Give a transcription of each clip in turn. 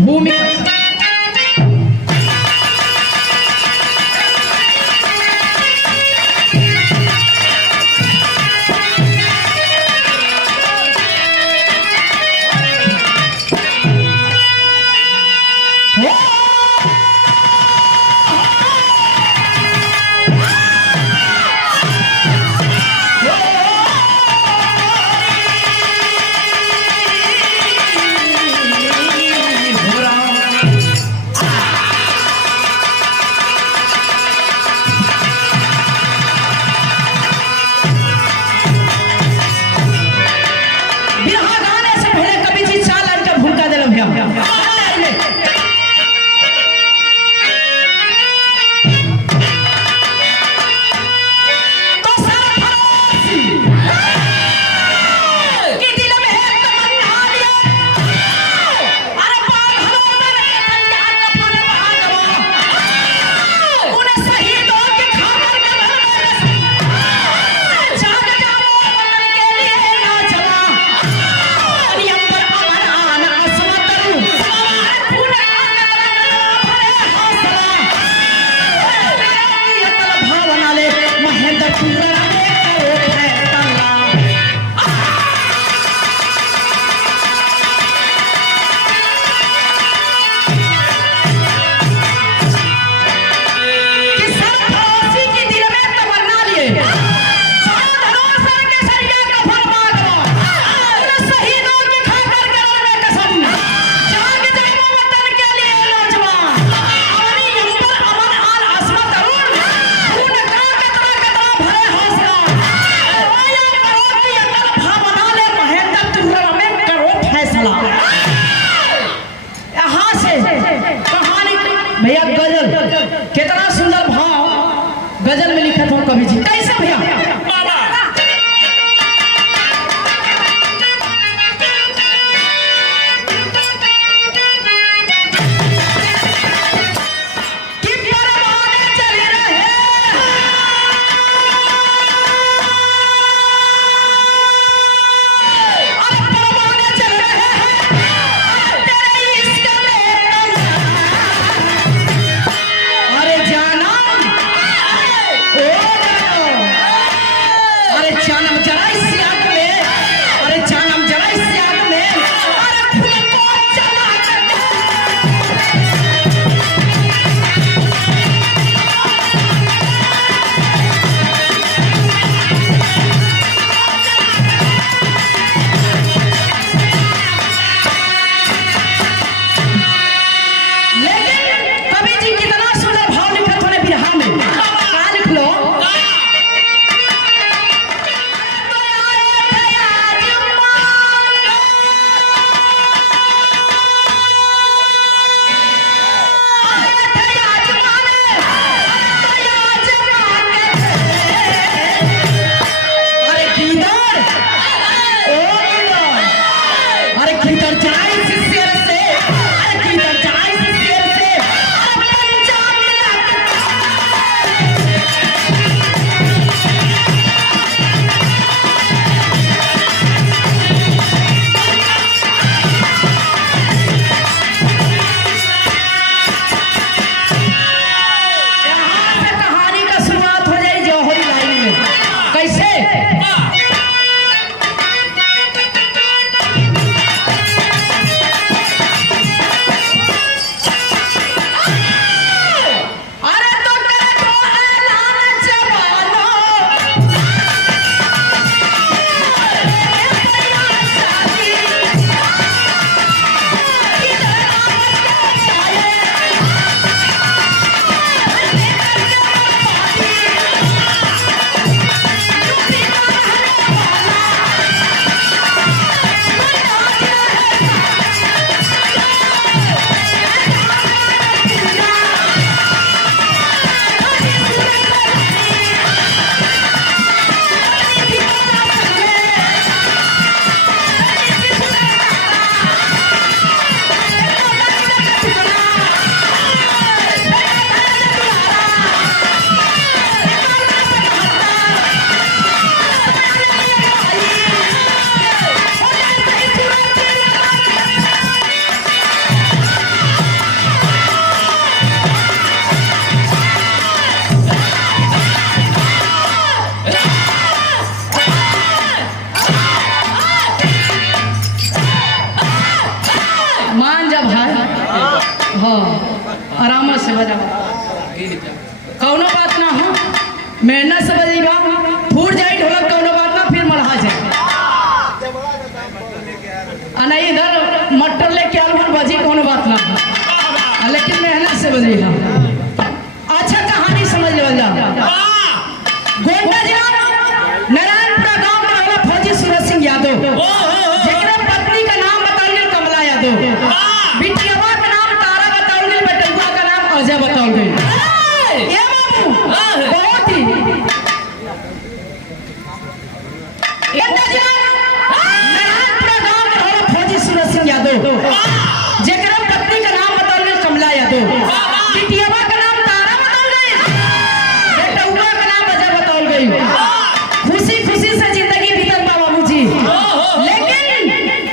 भूमि भैया गजल कितना सुंदर भाव गजल में लिखा था कवि जी। कैसे भैया हाँ आराम से बजा कौनो बात ना हो मेहनत से बजेगा फूट जाए ढोलक कौनो बात ना फिर मढ़ा जाए नहीं इधर मटर लेके आलू बजी कौनो बात ना हो लेकिन मेहनत से बजेगा। अच्छा कहानी समझ लो जा गोंडा जिला नारायणपुरा गांव में रहला फौजी सूरज सिंह यादव जेकरा पत्नी का नाम बताओ गया कमला यादव बिटियावा का नाम तारा बताओ गया बेटुआ का नाम अजय बताओ गया। ये बाबू बहुत ही गोंडा जिला नारायणपुरा गांव में रहला फौजी सूरज सिंह यादव जेकरा पत्नी का नाम बताओ गया कमला यादव बिटियावा का नाम तारा बताओ गया बेटुआ का नाम अजय बताओ गया। खुशी खुशी से जिंदगी बीतल बा बाबूजी लेकिन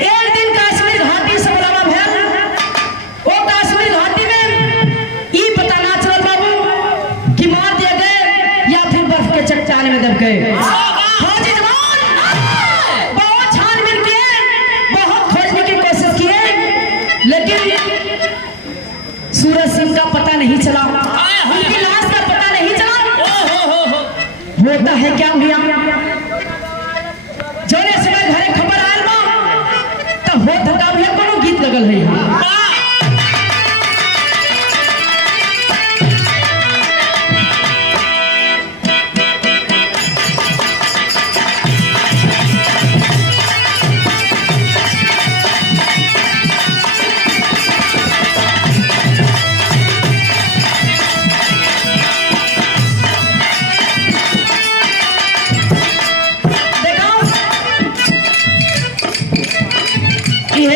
एक दिन कश्मीर घाटी से बुलावा भेल ओ कश्मीर घाटी में ई पता ना चलल बाबू कि मार दिए गए या फिर बर्फ के चट्टान में दब गए। फौजी जवान बहुत छानबीन किए बहुत खोजने की कोशिश किए लेकिन सूरज सिंह का पता नहीं चला उनकी लाश का पता नहीं चला। होता है क्या भैया जोने समय घरे खबर आयल बा तब हो थका भैया कोनो गीत लगल है।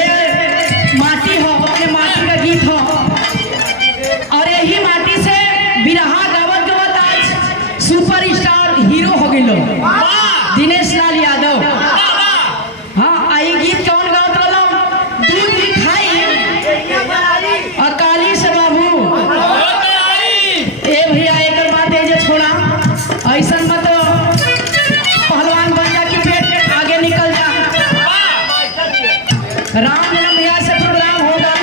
माटी हो अपने माटी का गीत हो और यही माटी से बिरहा गावत गावत आज सुपर स्टार हीरो हो गए दिनेश लाल यादव। हाँ आई गीत कौन गावत रहा दूध भी खाई और काली से बाबू ए भैया एक बात है जे छोड़ा ऐसा मत पहलवान बन जा कि पेट आगे निकल जा। राम जन्म भैया से प्रोग्राम होगा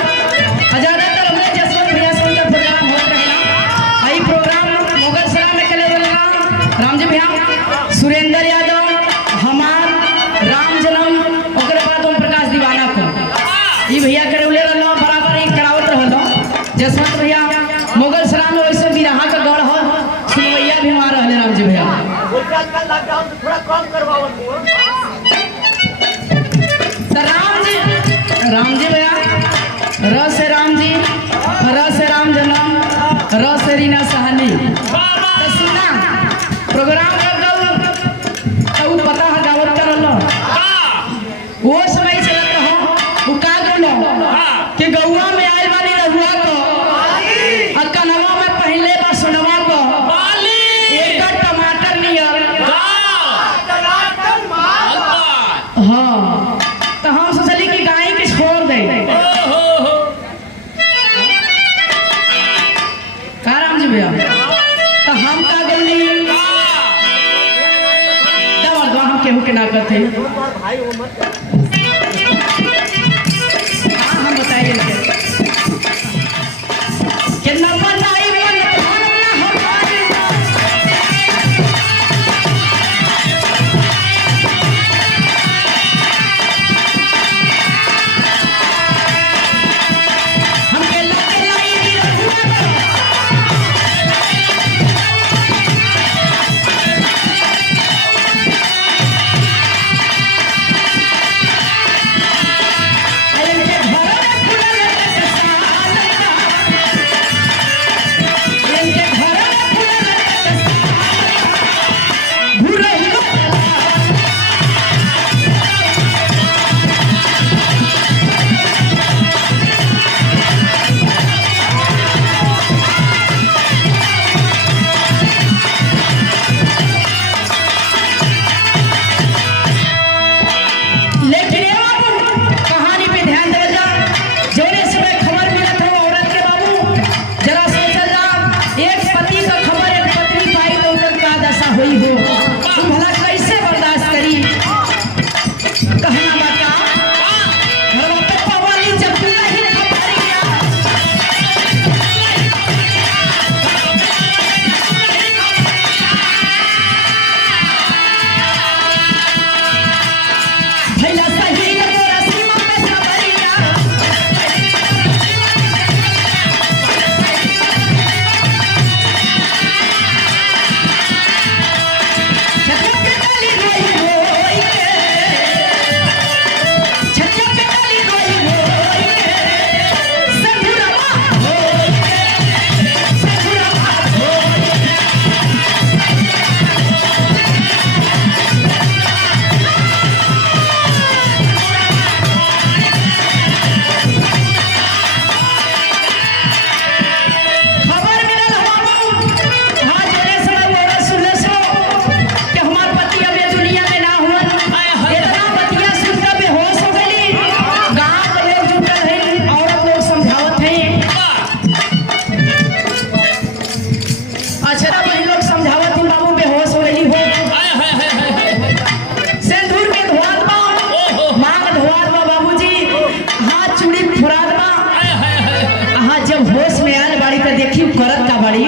ज्यादातर हमने जसवंत भैया से उनका प्रोग्राम होता रहेगा। आई प्रोग्राम मुगल सराय में चले रहेगा राम जी भैया सुरेंद्र यादव हमार राम जन्म ओकरे बाद ओम प्रकाश दीवाना को ई भैया करौले रहलो बराबर ही करावत रहलो। जसवंत भैया मुगल सराय में वैसे बिरहा का गढ़ हो सुनवैया भी हमारा रहले राम जी भैया। थोड़ा कम करवाओ राम जी भैया र से राम जी र से राम जन्म र से रीना सहानी तो सुना प्रोग्राम कर दो तो पता है गावत कर लो वो समय चलत हो वो का बोलो कि गौवा में आए वाली रहुआ को अकनवा में पहले बा सुनवा को एक टमाटर नियर हाँ तो हम सोचली कि गाय के छोड़ दे का राम जी भैया तो हम का गली दवा दवा हम केहू के ना करते हम बताइए कितना बताइए जब होश में आयल बाड़ी तो देखी करत का बाड़ी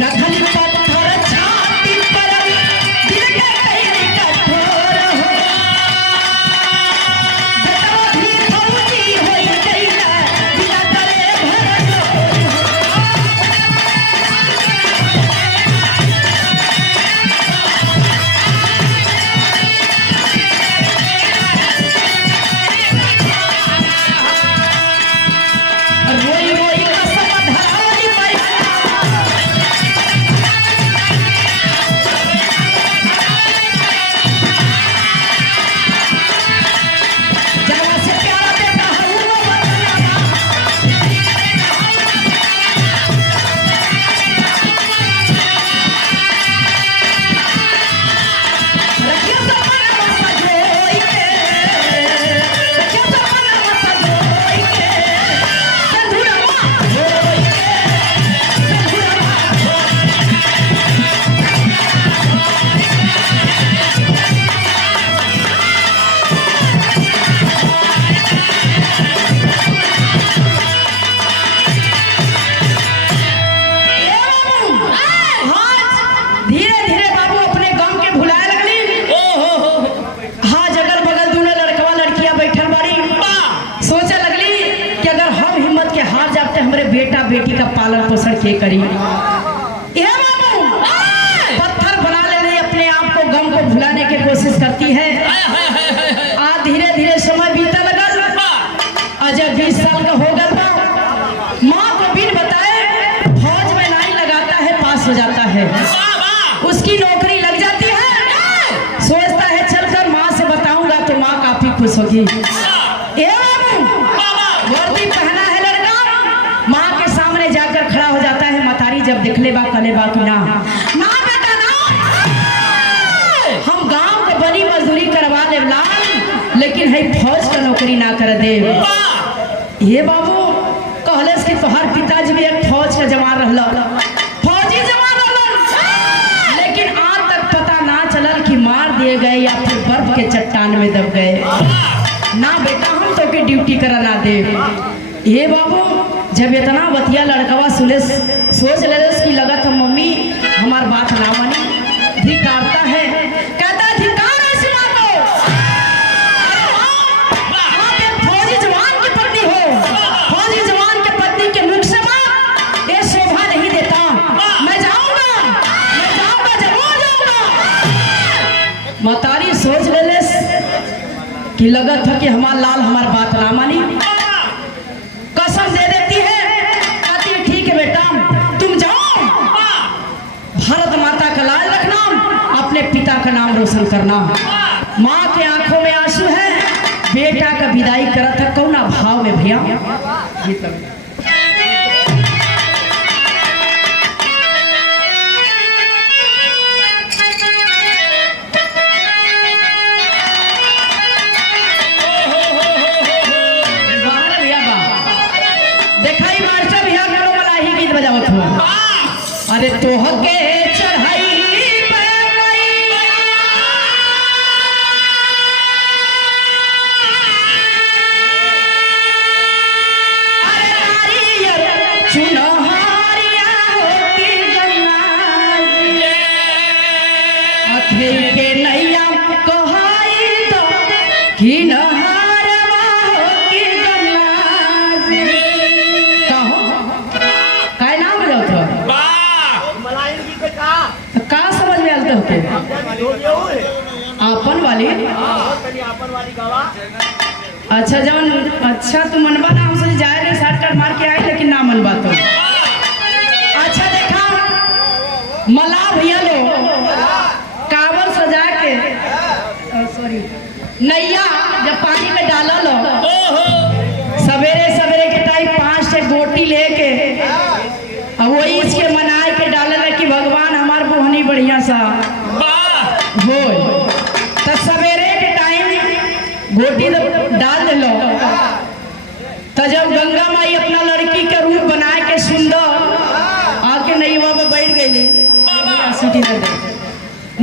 रखली पत्थर छाती पर दिल के कहीं कठोर हो जतवा भी फौजी होई गईला बिना डरे भरल रोई रोई कसम धरावली जनवा से प्यारा बेटा हूँ रखियो सपना सजोई के रखियो सपना सजोई के संधुरमा होई के संधुरमा धीरे धीरे बाबू अपने गांव के भुलाए लगली हाँ जगल बगल दूल्हा लड़कवा लड़कियां बैठल बाड़ी सोचे लगली कि अगर हम हिम्मत के हार जाते हमारे बेटा बेटी का पालन पोषण के करी ये बाबू पत्थर बना लेने अपने आप को गम को भुलाने की कोशिश करती है आज धीरे धीरे समय बीता लगल अजय 20 साल का हो गया माँ को बिन बताए फौज में लाइन लगाता है पास हो जाता है उसकी नौकरी लग जाती है सोचता है चलकर माँ से बताऊंगा तो माँ काफी खुश होगी वर्दी पहना है लड़का माँ के सामने जाकर खड़ा हो जाता है मतारी जब दिख ले बा कले बा कि ना ना बेटा ना हम गांव को बड़ी मजदूरी करवा दे लेकिन है फौज का नौकरी ना कर दे ये बाबू कहले कि तोहर पिताजी भी एक फौज का जवान रहला फौजी जवान रहला लेकिन आज तक पता ना चलल कि मार दिए गए या फिर बर्फ के चट्टान में दब गए ना बेटा हम तो के ड्यूटी करा ना दे ये बाबू जब इतना बतिया लड़कवा सुने सोच ले उसकी लगा था मम्मी हमार बात ना मानी धिकारता है कहता है धिकार है इस माँ को आप एक फौजी जवान की पत्नी हो फौजी जवान के पत्नी के मुख से बात ये शोभा नहीं देता मैं जाऊंगा जरूर जाऊंगा मतारी सोच ले कि लगत था कि हमार लाल हमार बात ना मानी कसम दे देती है कहती है ठीक है बेटा तुम जाओ भारत माता का लाल रखना अपने पिता का नाम रोशन करना माँ के आंखों में आंसू है बेटा का विदाई करा था कौना भाव में भैया अरे तोह के चढ़ाई चुनहारिया होती के नैया कहाई तो कि नहारवा होती कहो काय नाम लो तो का समझ में आते होते आपन वाली अच्छा जवन अच्छा तू मनबा ना हमसे जाए रे शॉर्टकट मार के आए लेकिन ना मनबा तो अच्छा देखा मला भैया लो कावल सजा के सॉरी नैया जब पानी में डाला लो सवेरे सवेरे के टाइम 5 गोटी लेके वही इसके मनाए के डाले कि भगवान हमार बोहनी बढ़िया सा हो तो सवेरे के टाइम गोटी डाल दे लो तो जब गंगा माई अपना लड़की के रूप बनाए के सुंदर आके नैया पे बैठ गई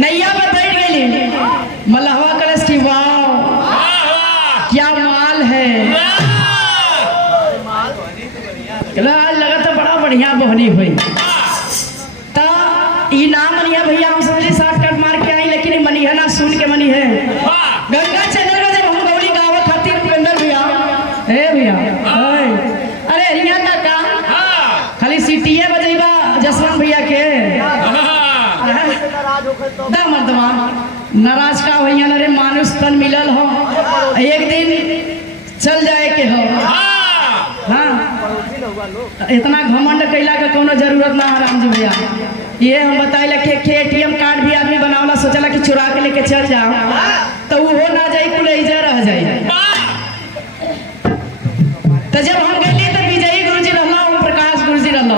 नैया पे बैठ गई मलहवा कलश की वाह क्या माल है बढ़िया बहनी हुई। तो ई ना मनिया भैया, हम समझे शॉर्टकट मार के आई, लेकिन मनी है ना, सुन के मनी है। गंगा चैनल में जब हम गौरी गाँव खातिर उपेंद्र भैया, ए भैया, अरे रिया का खाली सीटिए बजेबा जसवंत भैया के नाराज होकर तो दा मर्दवा नाराज का भैया रे, मानुष तन मिलल हो, एक दिन चल जाए के हो। हाँ, पड़ोसी न हुआ लोग। इतना घमंड कैला का कोनो जरूरत ना है राम जी भैया। ये हम बताइला कि एटीएम कार्ड भी आदमी बनावला, सोचला कि चुरा के लेके चल जाओ, तो वो हो ना जाए, कुल इजा रह जाए। तो जब हम गए तो विजयी गुरुजी रहला, ओम प्रकाश गुरुजी रहला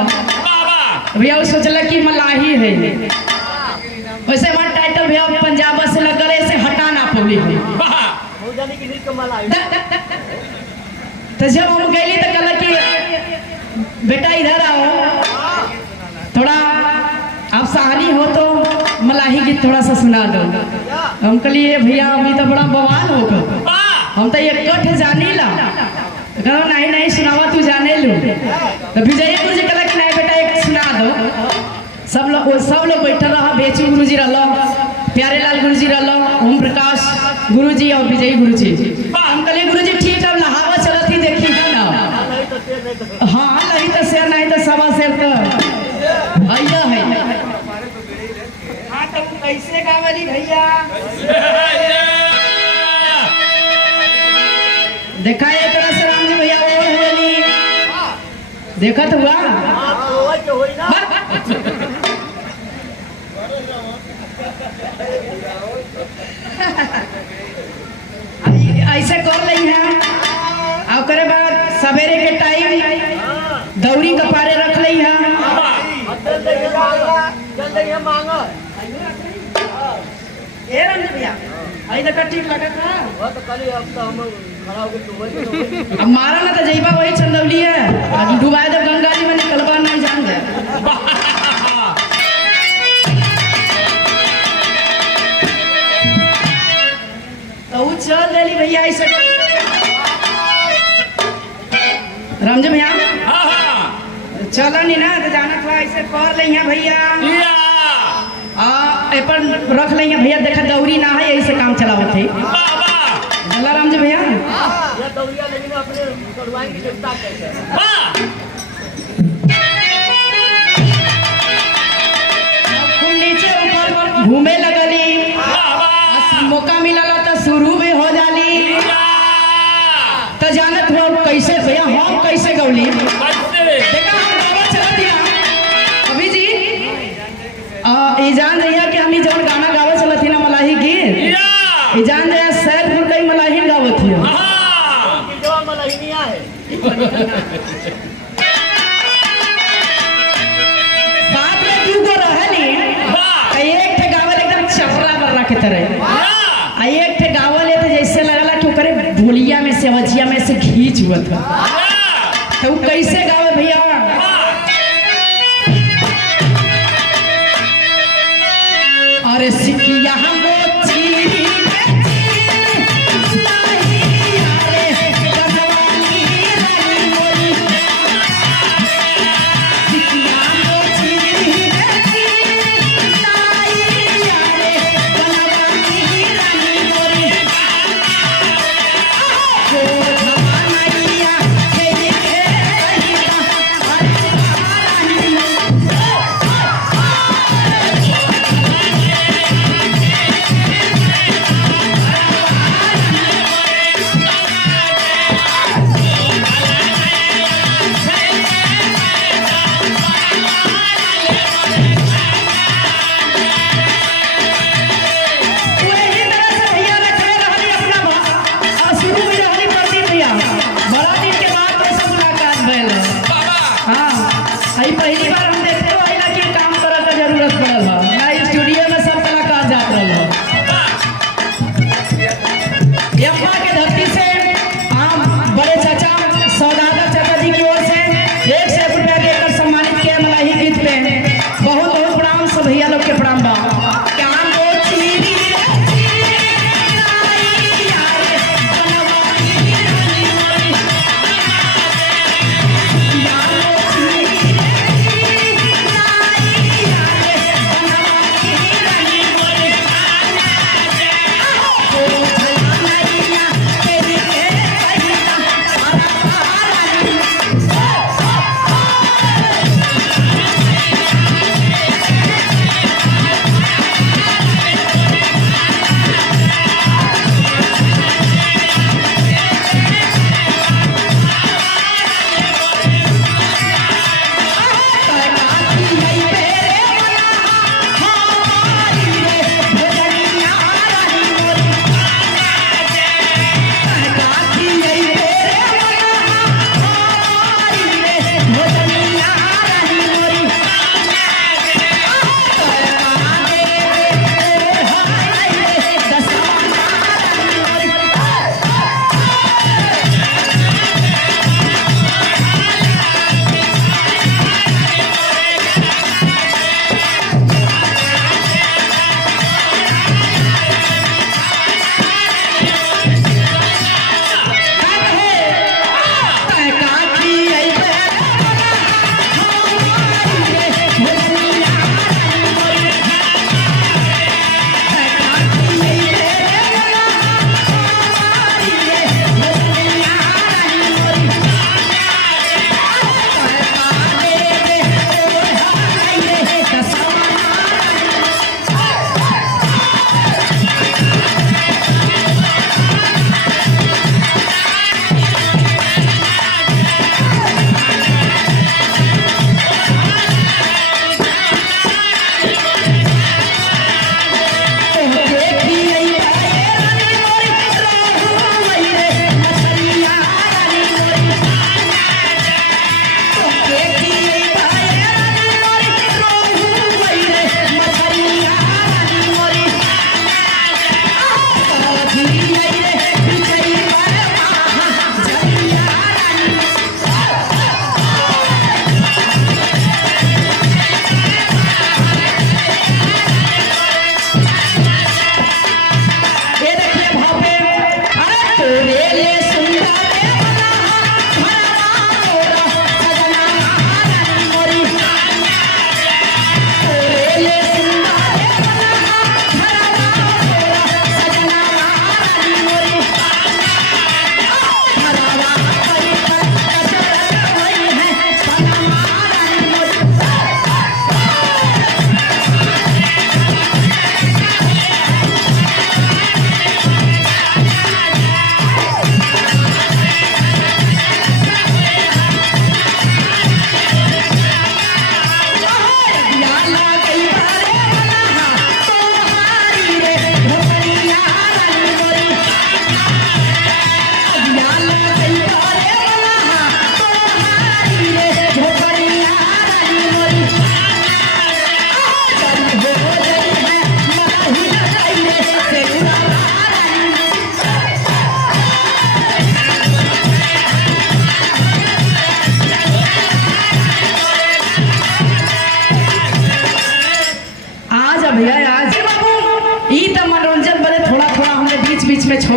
भैया, वो सोचला कि मलाही है। वैसे हमारा टाइटल भैया पंजाब से लगल है, से हटा ना पौली है। हो जाने की नींद कमाल आई। तो जब हम गए तो कहला कि बेटा इधर आओ, थोड़ा आप सहानी हो तो मलाही गीत थोड़ा सा सुना दो। हम कहलिए भैया अभी तो बड़ा बवाल होगा, हम तो ये कठ जानी ला। कहो नहीं नहीं सुनावा, तू जाने लू। तो विजय गुरु जी कहला कि नहीं बेटा एक सुना दो। सब लोग बैठल रहा, बेचू गुरु जी रहला, प्यारे लाल गुरु जी रहला, ओम प्रकाश गुरु जी और विजयी गुरु जी। हम कहलिए गुरु जी ठीक है, नहावा चलत ही देखी है ना। हाँ नहीं तो शेर, नहीं तो सवा शेर तो भैया है। हाँ तो कैसे गावली भैया, देखा एक तरह से राम जी भैया वो हवेली देखत हुआ। होई ना। ऐसे कर ली है। और करे बाद सवेरे के टाइम दौरी कपारे रख ली है। मांगा ए राम जी भैया, आई देखा ठीक लगा था। वो तो कल अब तो हम खड़ा होके तो अब मारा ना तो जईबा वही चंदौली है, डुबाए तो गंगा जी में निकलवा नहीं जान गए। तो वो चल देली भैया ऐसे राम जी भैया, चला नहीं ना तो जाना था, ऐसे कर ली है भैया। पर रख लेंगे भैया, देखा दौरी ना है, यही से काम चलावत है। अल्लाह राम जी भैया, ये दौरिया लेकिन अपने करवाएंगे जनता कैसे। खूब नीचे ऊपर घूमे लगली, मौका मिला तो शुरू में हो जाली। तो जानत हो कैसे भैया, हम कैसे गौली देखा, हम गावा चला दिया अभी जी। ये जान रही कि हमने जब गाना गावा चला थी ना मलाही की, ये जान रहे सैदपुर कई मलाही गावत थी। जो मलहिनिया है साथ में क्यों को रहली, एक ठे गावल एकदम चपरा बर्रा के तरह, एक ठे गावल है तो जैसे लगला कि करे भोलिया में से वजिया में से घींच हुआ था। तो वो कैसे गावे भैया, अरे सिकिया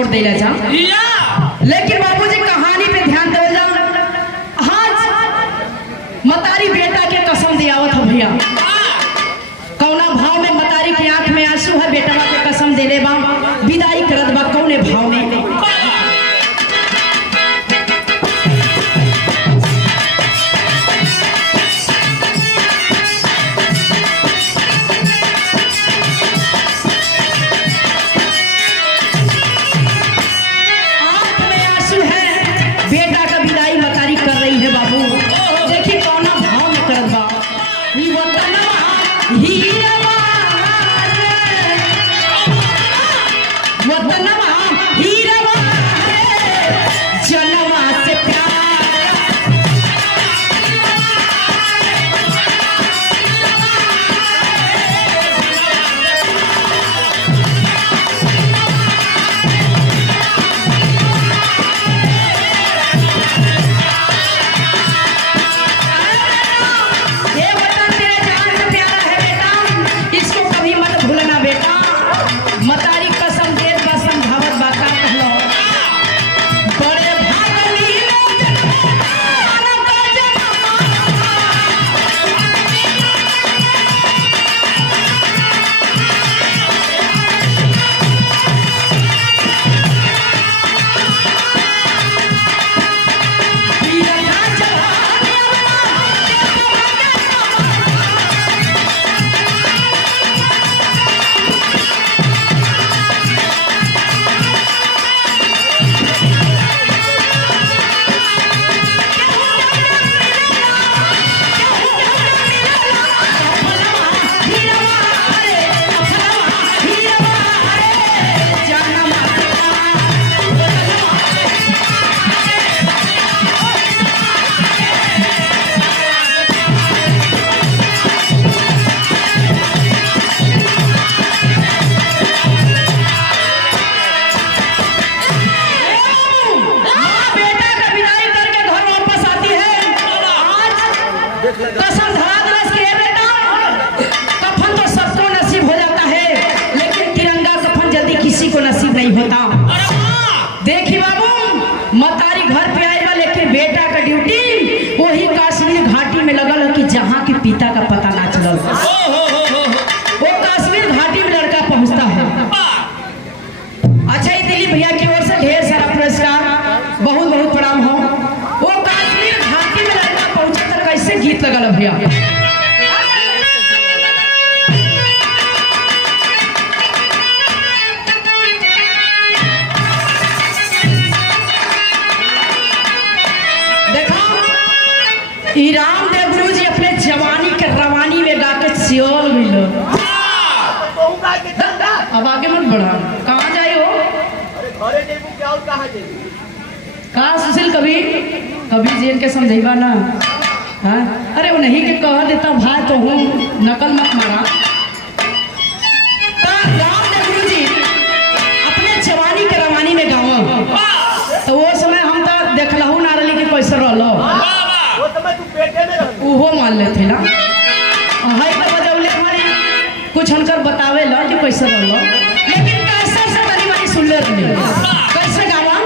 छोड़ देला जा। लेकिन बाबूजी कहानी पे ध्यान देवल जा। हाँ मतारी बेटा के कसम दियावत हो भैया, कौना भाव में मतारी की आंख में आंसू है, बेटवा के कसम देले बा, विदाई करत बा कौने भाव में। बेटा का विदाई मतारी कर रही है बाबू, देखिए कौना भाव में करत बा। ई वतनवा हीरवा रे, वतनवा हीरवा रे, जनवा से प्यार। कसम धरा दिवस के बेटा, कफन तो सबको नसीब हो जाता है, लेकिन तिरंगा कफन जल्दी किसी को नसीब नहीं होता। देखी बाबू मतारी घर पे आएगा, लेकिन बेटा का ड्यूटी वही कश्मीर घाटी में लगल है कि जहाँ के पिता का पता ना चल। वो कश्मीर घाटी में लड़का पहुँचता है। अच्छा, दिलीप भैया की ओर से ढेर सारा पुरस्कार, बहुत बहुत प्रणाम हो। वो कश्मीर घाटी में लड़का पहुँचा तो कैसे गीत लगल भैया। देखो रामदेव गुरु जी अपने जवानी के रवानी में गा के सियोल मिलो। अब आगे मत बढ़ा, कहाँ जाए हो? कहा सुशील, कभी कभी जेल के समझेगा ना। हाँ अरे वो नहीं के कह देता भाई तो हूँ, नकल मत मारा। रामदेव गुरु जी अपने जवानी के रवानी में गाँव, तो वो समय हम तो देखलहू ना रही कि कैसे रहो, वो मान लेते ना। हाई पर बजौले हमारी कुछ हनकर बतावे ला कि कैसे रहो, लेकिन कैसे से बड़ी बड़ी सुन ले कैसे गावा।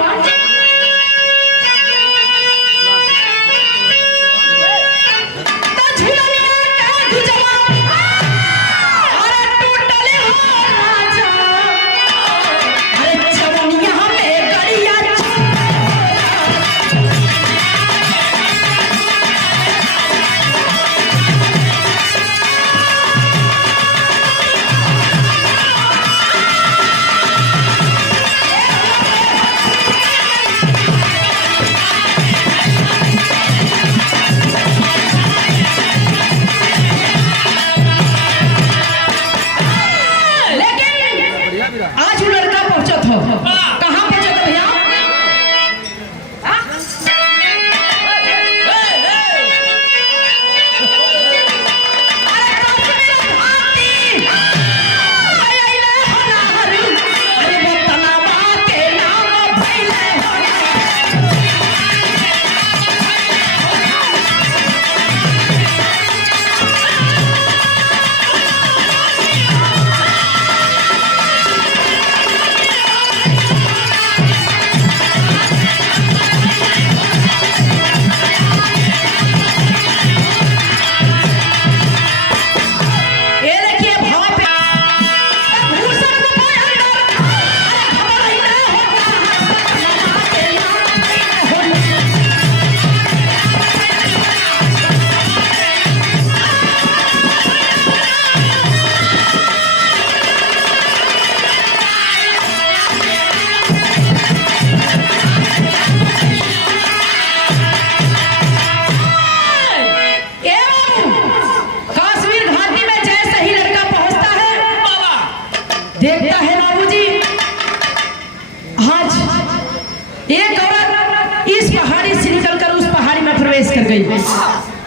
इस पहाड़ी से निकलकर उस पहाड़ी में प्रवेश कर गई।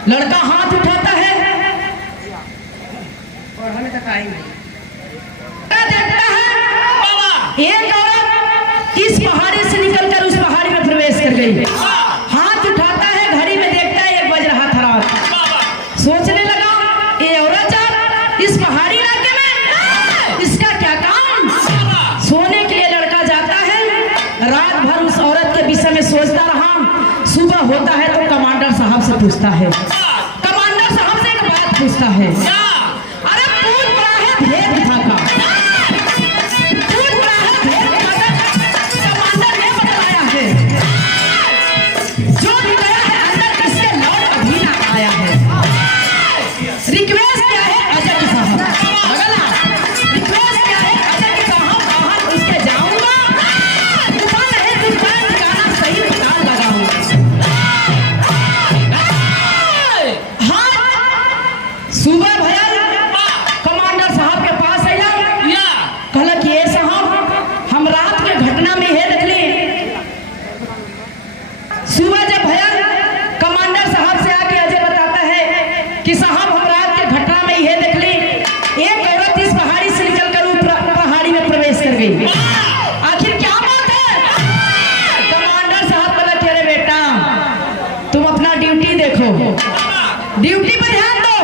लड़का हाथ उठाता है और हमें तक आई देखता है एक औरत इस पहाड़ी से निकलकर उस पहाड़ी में प्रवेश कर गई। हाथ उठाता है, घड़ी में देखता है 1 बज रहा था रात। सोचने लगा ये औरत इस पहाड़ी इलाके में इसका क्या काम। सोने के लिए लड़का जाता है, रात भर उस औरत के विषय में सोचता रहा। सुबह होता है तो कमांडर साहब से पूछता है, कमांडर साहब से एक बात पूछता है, अरे पूछ रहा है भेद था का, पूछ रहा है भेद था का। कमांडर ने बताया है जो भी गया है अंदर इससे लौट अभी ना आया है। रिक्वेस्ट क्या है अजय साहब, अगला रिक्वेस्ट क्या है अजय साहब, बाहर उसके जाऊंगा, दुकान है दुकान ठिकाना सही दुकान लगाऊंगा। हाँ सुबह भैया कमांडर साहब के पास आया, कहला कि ये साहब हम रात के घटना में है देखली। सुबह जब भैया कमांडर साहब से आके अजय बताता है कि साहब हम रात के घटना में ये देख ली, एक औरत इस पहाड़ी से निकलकर पहाड़ी में प्रवेश कर गई। आखिर क्या बात है। कमांडर साहब बोला कि अरे बेटा तुम अपना ड्यूटी देखो, ड्यूटी पर ध्यान दो,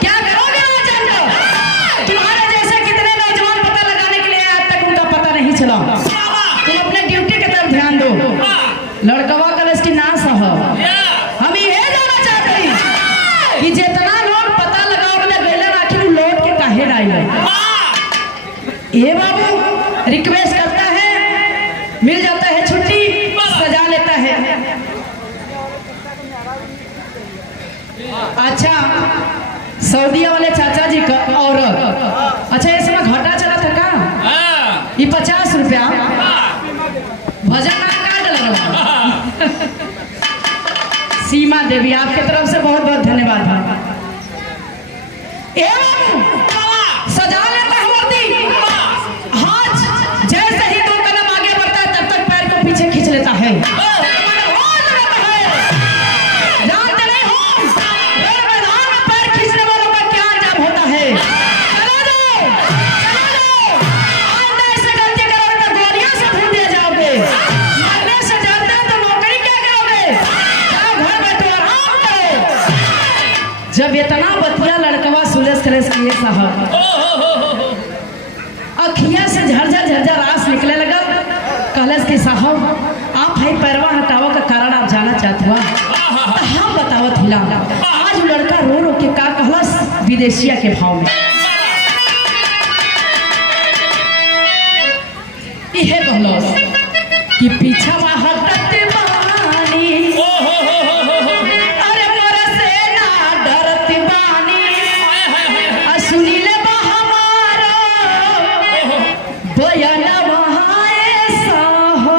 क्या करोगे वो जान लो। तुम्हारे जैसे कितने नौजवान पता लगाने के लिए आज तक उनका पता नहीं चला। तुम अपने ड्यूटी की तरफ ध्यान दो। लड़कवा कलश की ना साहब हम ये जाना चाहते हैं कि जितना लोग पता लगाओ गए आखिर लौट के काहे आए। ये बाबू रिक्वेस्ट करता है, मिल जाता है छुट्टी, सजा लेता है। अच्छा सऊदीया वाले चाचा जी का औरत, अच्छा इसमें घाटा चला था का ये 50 रुपया भजन कार्ड लगा। सीमा देवी आपके तरफ से बहुत बहुत धन्यवाद। सजा लेता है मूर्ति, हाथ जैसे ही 2 कदम आगे बढ़ता है तब तक पैर को पीछे खींच लेता है। जानते नहीं हो मैदान में पैर खींचने वालों का क्या अंजाम होता है। चलो जाओ, चलो जाओ, आइंदा ऐसे गलती करोगे तो गोलियों से भून दिए जाओगे। मरने से डरते हो तो नौकरी क्या करोगे, जाओ घर बैठो आराम करो। जब इतना बतिया लड़कवा सुलेस कलेस किए साहब अखिया से झरझर आंस निकले लगा। कलेस के साहब आप भाई पैरवा हटावा का कारण आप जाना चाहते हो। हम बतावत हिला आज वो लड़का रो रो के का कहलस विदेशिया के भाव में इहे कहलस कि पीछा हटत बानी, अरे मोर से ना डरत बानी, सुनी ले बा हमारा बयानवा ऐसा हो।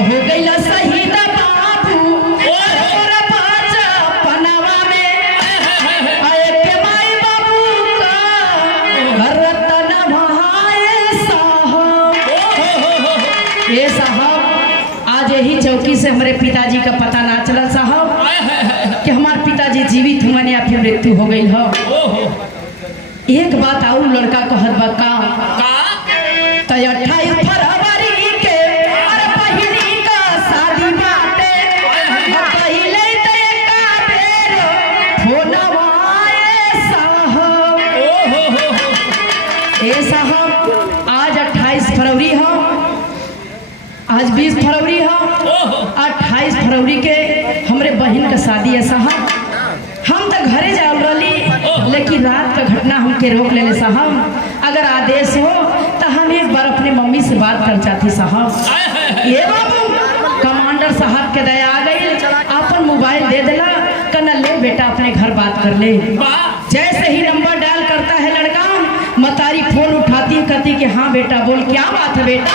हो गइला शहीद बाबू और बाजा पनावा में, आए के माई बाबू का रतनवा ऐसा हो। ये साहब आज यही चौकी से हमारे पिताजी का पता ना चला साहब कि हमारे पिताजी जीवित हुए या फिर मृत्यु हो गई हो। एक बात और लड़का कहत बा का 28 फरवरी के अरे पहिली का शादी बाटे, पहिले ते का बेर फोनवा साहब। ए साहब आज 28 फरवरी हो, आज 20 फरवरी हो, 28 फरवरी के हमरे बहन का शादी है साहब। हम तो घरे जाल रही लेकिन रात का घटना हमके रोक ले साहब। अगर आदेश हो तो हम एक बार अपने मम्मी से बात कर चाहती साहब। ये बाबू कमांडर साहब के दया आ गई, अपन मोबाइल दे देला कहना ले बेटा अपने घर बात कर ले। जैसे ही नंबर डायल करता है लड़का, मतारी फोन उठाती है कहती कि हाँ बेटा बोल क्या बात है बेटा,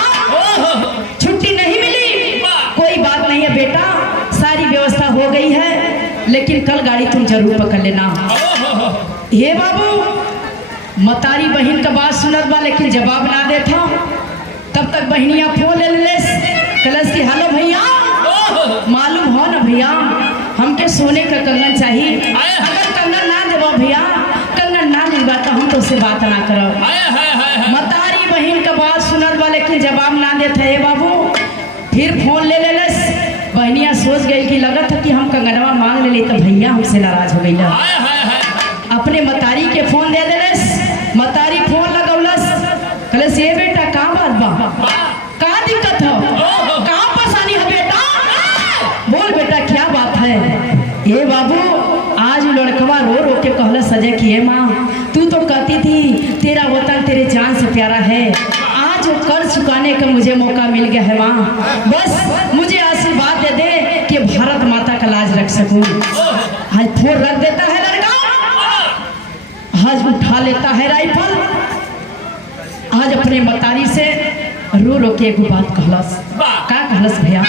छुट्टी नहीं मिली। कोई बात नहीं है बेटा, सारी व्यवस्था हो गई है लेकिन कल गाड़ी तुम जरूर पकड़ लेना। हे बाबू मतारी बहन का बात सुनत बा लेकिन जवाब ना देता। तब तक बहनिया फोन ले कि हेलो भैया, मालूम हो ना भैया, हमके सोने का कंगन चाहिए। अगर कंगन ना देबो भैया, कंगन ना लेबा तो हम तो से बात ना करब। मतारी बहन का बात सुनल बा, लेकिन जवाब ना देते है बाबू। फिर फोन ले लेलस। बहनिया सोच गई कि लगत है कि हम कंगनवा मांग ले ली तो भैया हमसे नाराज हो गई। अपने मतारी के फोन दे देलस। मतारी फोन लगौलस, कहलस ये बेटा का बात बा, का दिक्कत हो, का परेशानी है बेटा, बोल बेटा क्या बात है। ये बाबू आज लड़कवा रो रो के कहलस सजे कि हे माँ, तू तो कहती थी तेरा वतन तेरे जान से प्यारा है, आज वो कर्ज चुकाने का मुझे मौका मिल गया है माँ, बस मुझे आशीर्वाद दे दे कि भारत माता का लाज रख सकूं। आज फोन रख देता है लड़का, आज उठा लेता है राइफल, आज अपने मतारी से रो रो के एक बात कहलस। का कहलस भैया,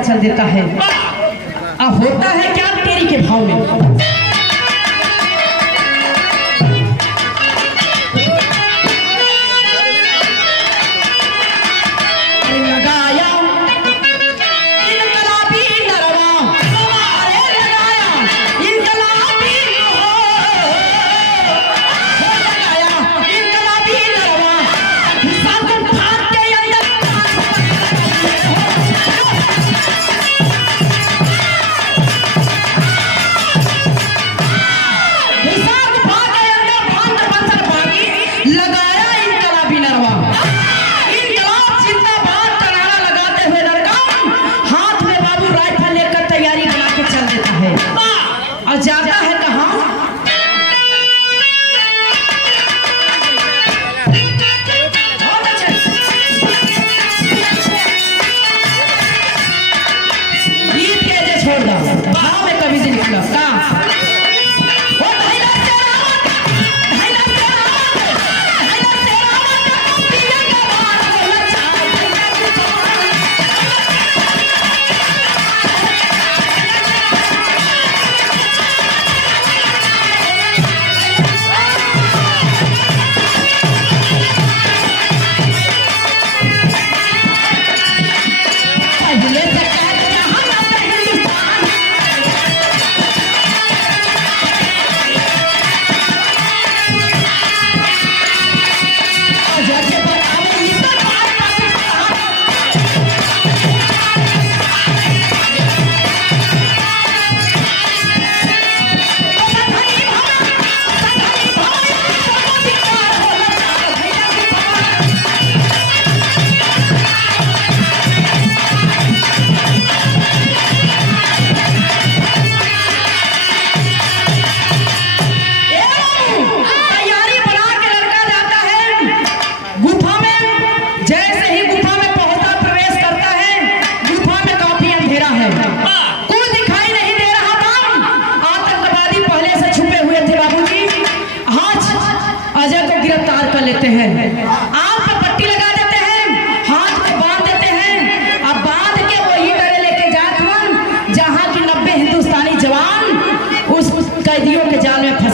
चल देता है। अब होता है क्या तेरी के भाव में।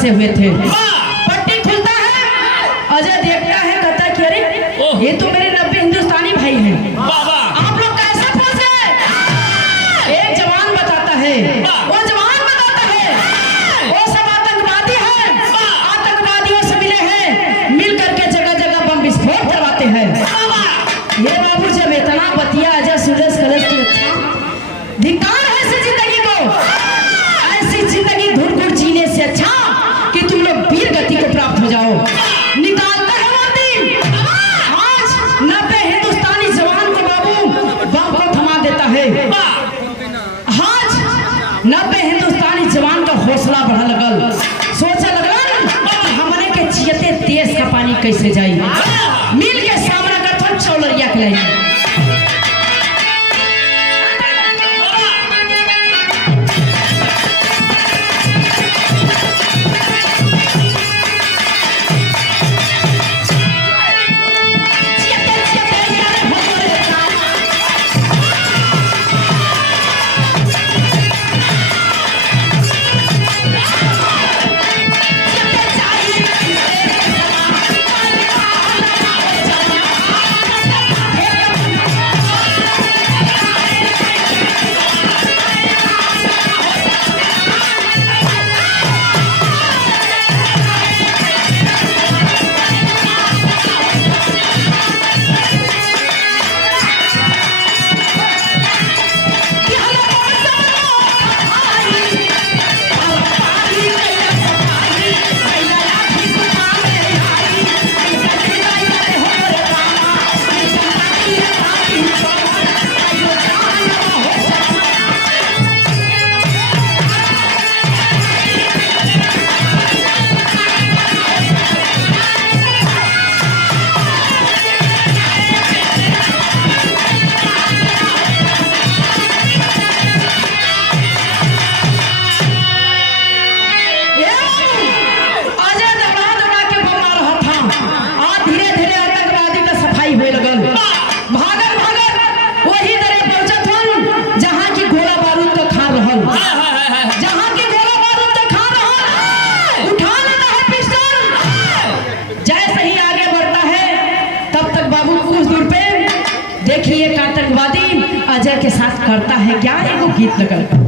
फंसे हुए थे। पट्टी खुलता है, अजय देखता है, कहता है कि अरे ये तो मेरे 90 हिंदुस्तानी भाई हैं, आप लोग कैसे फंसे? एक जवान बताता है, वो जवान बताता है वो सब आतंकवादी हैं, आतंकवादियों से मिले हैं, मिल करके जगह जगह बम विस्फोट करवाते हैं। ये बाबू जब इतना बतिया अजय सूरज कलश की अच्छा धिक्कार है ऐसी जिंदगी को, ऐसी जिंदगी घुट घुट जीने से अच्छा कि तुम लोग वीर गति को प्राप्त हो जाओ। निकालता है वर्दी, आज 90 हिंदुस्तानी जवान को बाबू बम को थमा देता है। आज 90 हिंदुस्तानी जवान का हौसला बढ़ा लगल, सोचा लगल हमने के जियते देश का पानी कैसे जाई, मिल के सामना कर चौलरिया के लिए देखिए आतंकवादी अजय के साथ करता है क्या, एगो गीत लगल।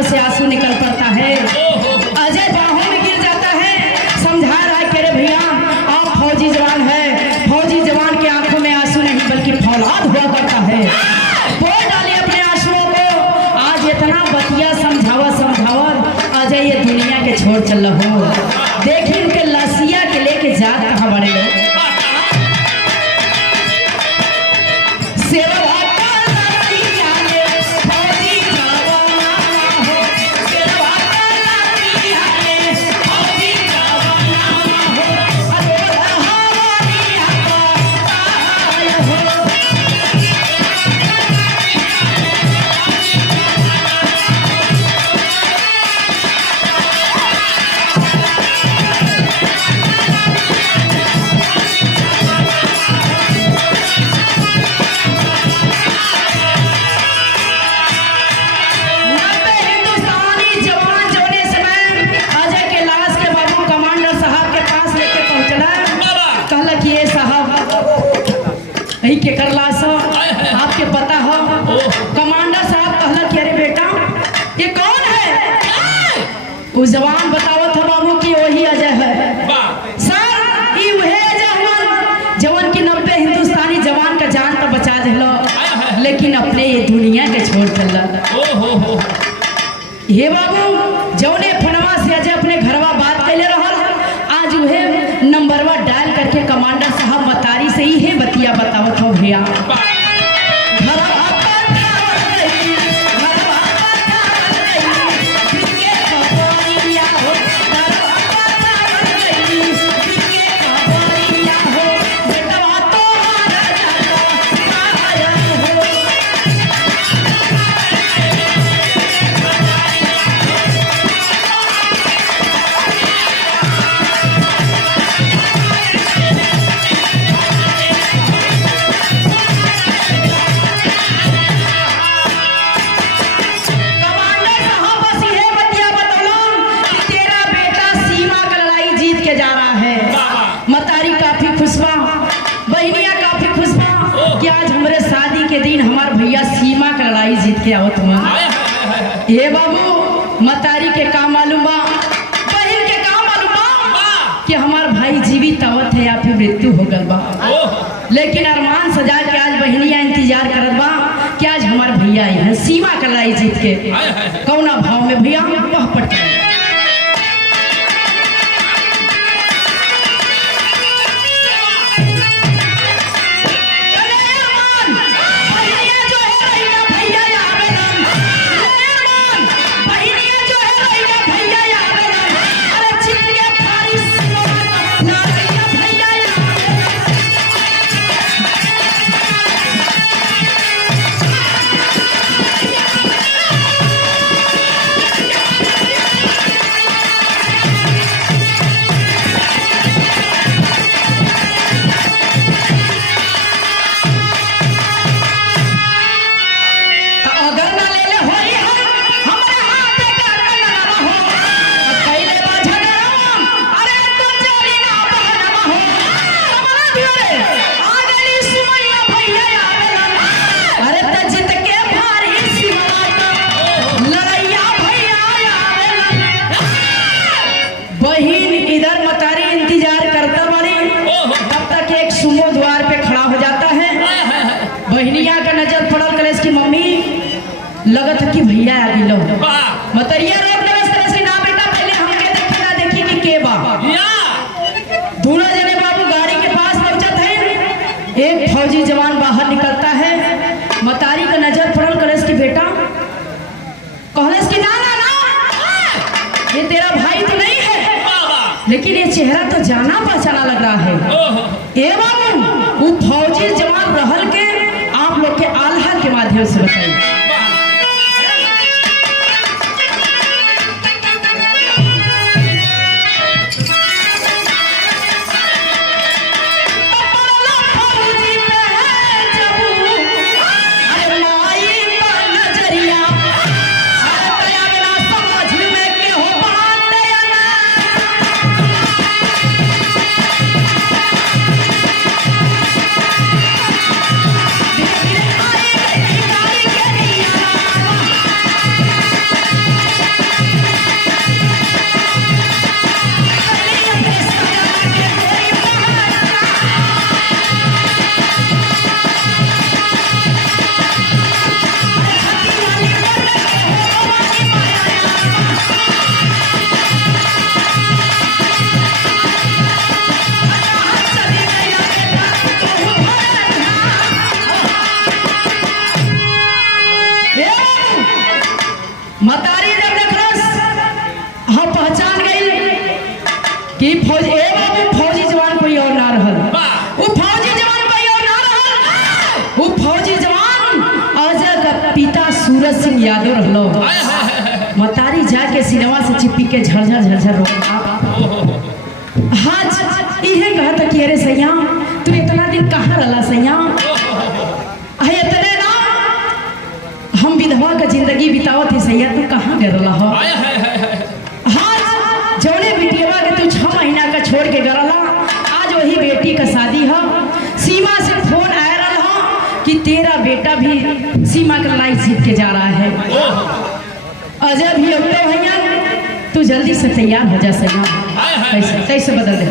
से आंसू निकल पड़ता है। अजय बाहों में गिर जाता है, समझा रहा है कि अरे भैया आप फौजी जवान है, फौजी जवान के आंखों में आंसू नहीं बल्कि फौलाद हुआ करता है। बोल डाले अपने आंसुओं को, आज इतना बतिया समझावा अजय ये दुनिया के छोड़ चल रहो। देखिए उनके लसिया के लेके जात कहाँ बड़े लोग कमांडर साहब कहला कि अरे बेटा ये कौन है? वो जवान बतावत था बाबू कि वही अजय है। सर ये वही अजय हुआ जवान की 90 हिंदुस्तानी जवान का जान तो बचा दिलो, लेकिन अपने ये दुनिया के छोड़ चल। हे बाबू जौने फनवा से अजय अपने घरवा बात कैले रहल, आज वह नंबरवा डायल करके कमांडर साहब मतारी से ही है बतिया बतावत हो भैया। जीत के आवत हुआ। ये बाबू मतारी के काम मालूम बा, बहन के काम मालूम बा कि हमार भाई जीवित आवत है या फिर मृत्यु हो गल बा, लेकिन अरमान सजा के आज बहनिया इंतजार करत बा कि आज हमार भैया आई है सीमा का लड़ाई जीत के। कौना भाव में भैया वह पट लगत कि भैया आ गिलो मतरिया रोक दरस तरह से ना बेटा पहले हमके देखे ना देखी कि के बा। दोनों जने बाबू गाड़ी के पास पहुंचत है, एक फौजी जवान बाहर निकलता है, मतारी का नजर पड़ल करस कि बेटा कहलस कि ना ना ना ये तेरा भाई तो नहीं है, लेकिन ये चेहरा तो जाना पहचाना लग रहा है। ए बाबू वो फौजी जवान रहल के आप लोग के आल्हा के माध्यम से बताइए। मतारी जब देखलस हम पहचान गई कि फौजी ए बाबू फौजी जवान कोई और ना रहल, वो फौजी जवान कोई और ना रहल, वो फौजी जवान अजय का पिता सूरज सिंह यादव रहलो। मतारी जाके सिनेमा से चिपी के झरझर झरझर रोका। हाज इहे कहता कि अरे सैया तू इतना दिन कहाँ रहला सैया, इतने ना हम विधवा का जिंदगी बितावत है सैया, तू कहाँ गरला हो? हाँ जौने बिटिया के तू 6 महीना का छोड़ के गरला, आज वही बेटी का शादी है। सीमा से फोन आया रहा कि तेरा बेटा भी सीमा का लड़ाई जीत के जा रहा है। अजय भी अब तो भैया तू जल्दी से तैयार हो जा सैया। कैसे कैसे बदल दे।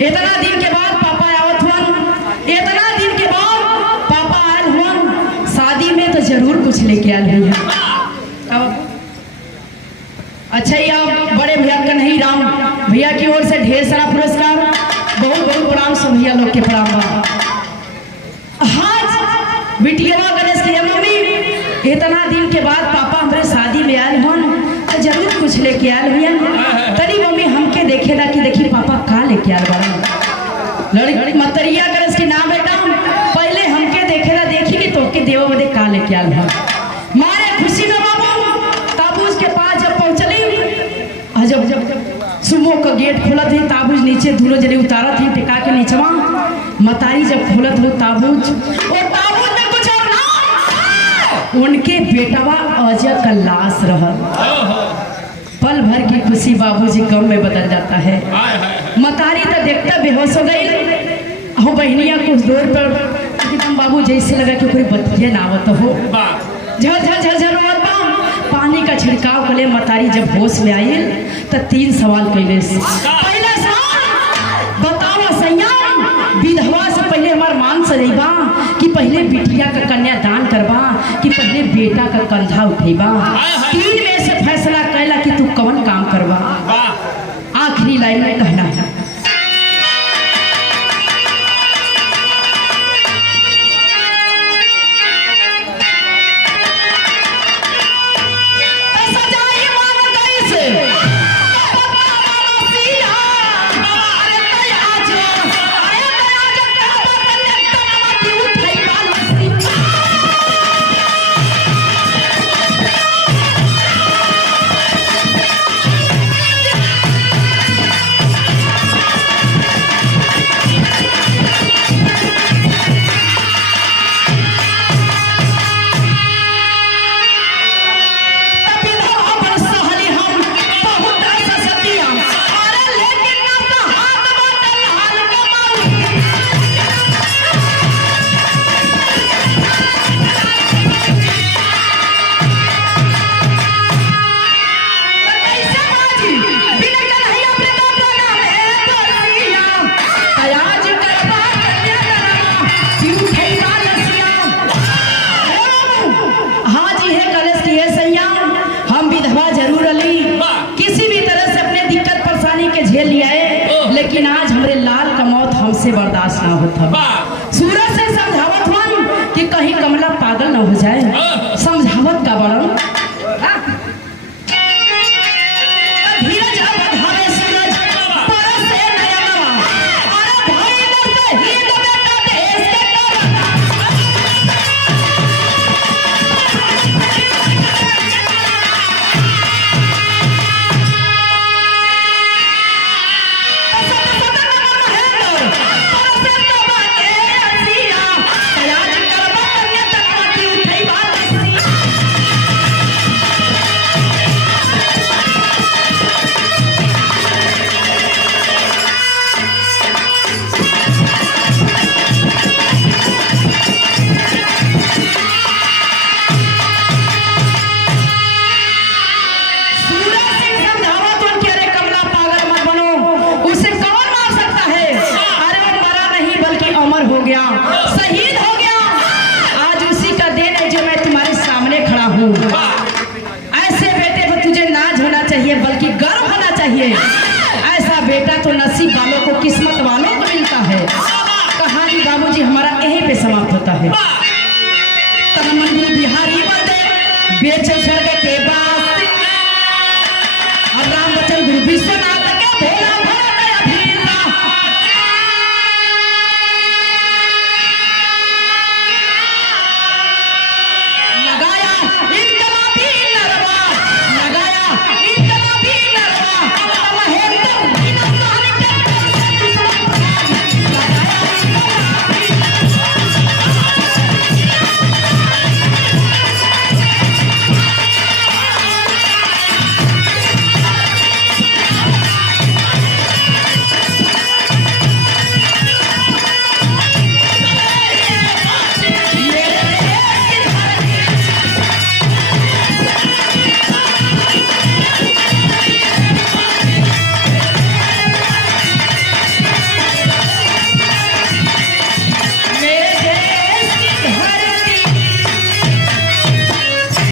इतना दिन के बाद पापा आवत हुआ, इतना दिन के बाद पापा आयल हुआ। शादी में तो जरूर कुछ लेके आयल भैया। अच्छा ही आप बड़े भैया कन्हैया राम भैया की ओर से ढेर सारा पुरस्कार, बहुत बहुत प्रणाम सब भैया लोग के प्रणाम। आज बिटिया गणेश की मम्मी इतना दिन के बाद पापा हमारे शादी में आयल हुआ तो जरूर कुछ लेके आयल भैया। तरी मम्मी हमके देखे ना कि देखी पापा का लेके आयल बड़ा लड़की मतरिया गणेश के नाम बेटा पहले हमके देखे ना देखी कि तो के देव बदे का लेके आयल बा। मारे खुशी में बाबू ताबूज के पास जब पहुंचली जब सुमो का गेट खोलत है ताबूज नीचे दूर जने उतारत है टिका के नीचवा मतारी जब खोलत हो ताबूज और ताबूज में कुछ और ना उनके बेटवा अजय का लाश रहा। पल भर की खुशी बाबूजी गम में बदल जाता है। मतारी तो देखता बेहोश हो गई। हो बहनिया कुछ दूर पर एकदम बाबू जैसे लगा कि कोई बतिया ना आवत हो। झर झर झर पानी का छिड़काव करे मतारी जब होश में आई तो 3 सवाल कैले। पहला सवाल बताओ सैया विधवा से पहले हमार मान सजैबा कि पहले बिटिया का कन्यादान करबा कि पहले बेटा का कंधा उठेबा। 3 में से फैसला कैला कि तू कौन काम करबा। आखिरी लाइन में कहना है लेकिन आज हमरे लाल का मौत हमसे बर्दाश्त ना होता। सूरज से समझावत हुआ कि कहीं कमला पागल ना हो जाए। समझावत का बड़न धीरज अवधावे सूरज परसे नयनवा अरे भाई से हिंद बेटा देश के अमर हो गया, शहीद हो गया। आज उसी का दिन है जो मैं तुम्हारे सामने खड़ा हूँ। ऐसे बेटे पर तुझे नाज होना चाहिए, बल्कि गर्व होना चाहिए। ऐसा बेटा तो नसीब वालों को, किस्मत वालों को मिलता है।